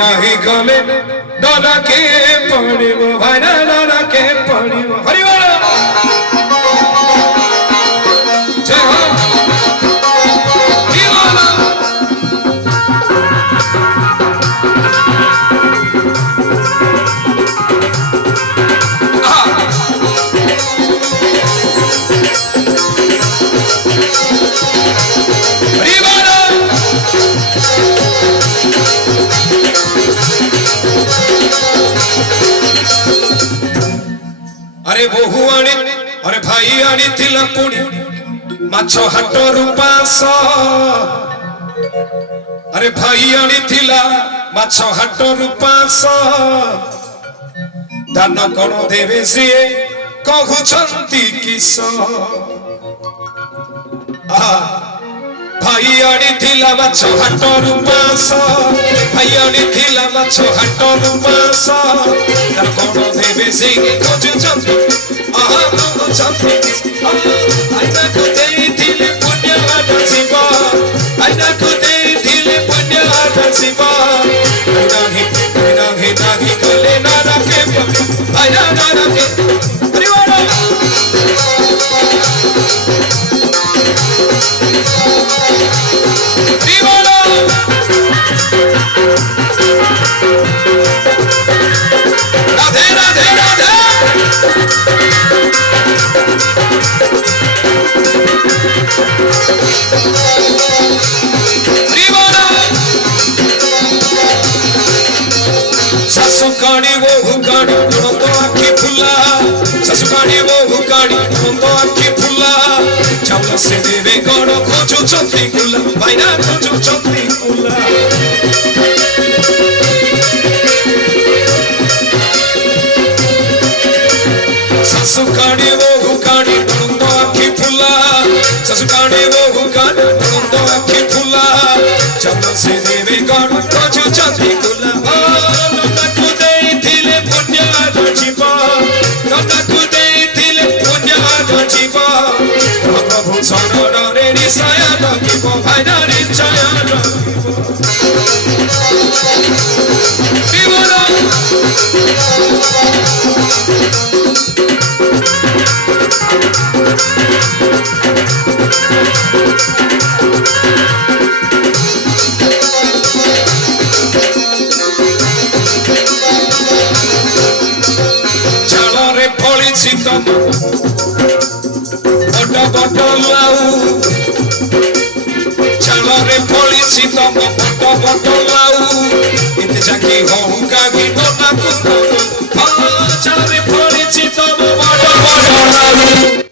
नहीं गले डरा के पड़िबो भाइना डरा के पड़िबो हरि बोल जय हो की बोला हरि बोल अरे बहु आनी अरे भाई आनी थिला पुणी माछो हाट रूपास अरे भाई आनी थिला माछो हाट रूपास दान कोन देवे सिए कहउछंती किस भाई आनी थिला माछो हाट रूपास भाई आनी थिला माछो हाट रूपास दान कोन देवे सिए कहउछंती आइना को देइथिले पुण्य आदा शिव आइना को देइथिले पुण्य आदा शिव नाही गले ना रखे आइना ना रखे हरि बोल हरि बोल राधे राधे राधे ससुकानी वो हुकानी तो आँखी फुला ससुकानी वो हुकानी तो आँखी फुला चावल से देवे कौन खोजू चंदी कुला भाईना खोजू चंदी कुला ससुकानी वो हुकानी तो आँखी फुला ससुकानी वो हुकानी तो आँखी फुला चावल से देवे कौन खोजू चंदी कुला प्रभु शरण रे निशय रखिब भाइना निश्चय झाड़े फली तम बड़ लाउ झाड़े फली तम बड़ लाउ एते जाके हूँ कागी नना झाड़े फली तम बड़ लाउ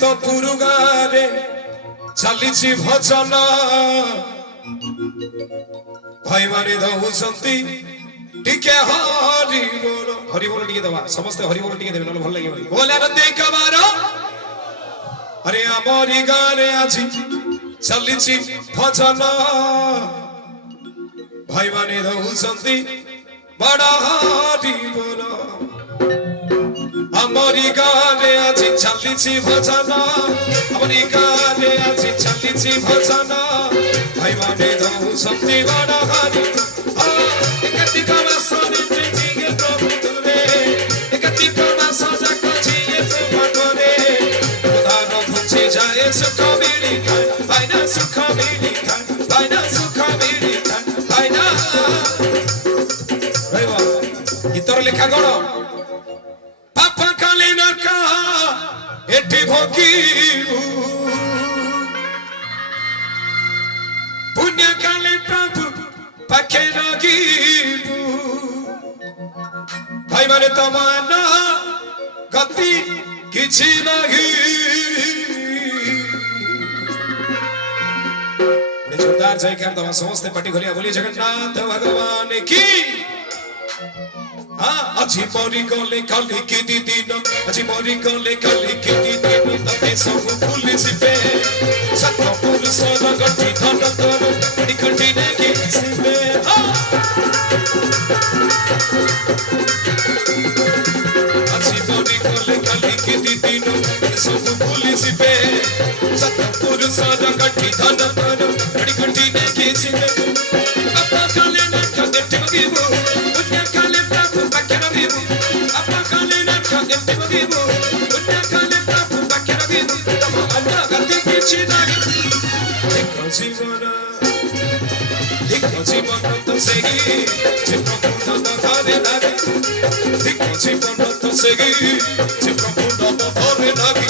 तो पुरुगारे चलीची भजन भाई माने दहुसंती टिके हरि बोल टिके दवा समस्त हरि बोल टिके देबे न भल लागिबो बोले न देखा मारो अरे हमरी गारे आछि चलीची भजन भाई माने दहुसंती बड़ा हरि बोल हमरी गाने आज चलीची भजन हमरी गाने आज चलीची भजन भाई माने दहुसंती बड़ा हरि एकति कमा सने जिगे प्रभु तुरे एकति कमा सजा कछिए सुमतरे उदान भुछि जाए सुख मिली खाए भाइना सुख मिली खाए भाइना सुख मिली खाए भाइना भाइवा गीतर लेखा गण पापा काले न का एटी भोगिबु पुण्य काले प्रभु पाखे लगिबु भाई माने तमान गति किछि नहीं जोरदार जयकार दवा समस्त पार्टी घरिया बोली जगन्नाथ भगवान আজি মরি গলে কালি কি দিন আজি মরি গলে কালি কি দিন ততে সব ভুলি যাবে সত পুরুষর গঠি ধন তর নিকটি নেকি সিবে আজি মরি গলে কালি কি দিন সব ভুলি যাবে সত পুরুষর গঠি ধন তর নিকটি নেকি সিবে আপনা কালে না কাগটি মগিবো উন্না কালে প্রাপু বাক্য মগিবো আপনা কালে না কাগটি মগিবো উন্না কালে প্রাপু বাক্য মগিবো তব আল্লাহ গতি কিছু নাই দেখো জীবন তো সেগি যে প্রভু নাম ধরে লাগে দেখো জীবন তো সেগি যে প্রভু নাম ধরে লাগে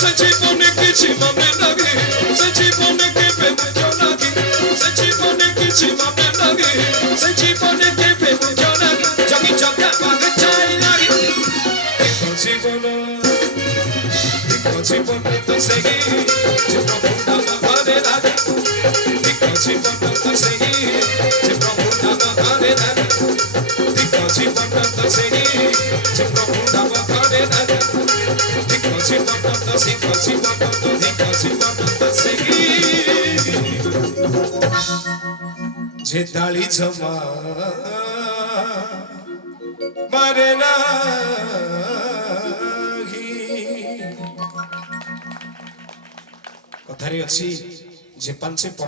সে জীবনে কিছু মনে লাগে সে জীবনে কেবে মুখ্য লাগে সে জীবনে কিছু মনে লাগে সে জীবনে কেবে মুখ্য লাগে জগি জগা বাগে চাই লাগে দেখো জীবন তো সেগি যে প্রভু নাম ধরে লাগে দেখো জীবন তো সেগি যে প্রভু নাম ধরে লাগে দেখো জীবন তো সেগি যে প্রভু নাম ধরে লাগে দেখো জীবন তো সেগি যে তালি জমা মারে না কথারে ଅଛି ଯେ ପାଞ୍ଚେ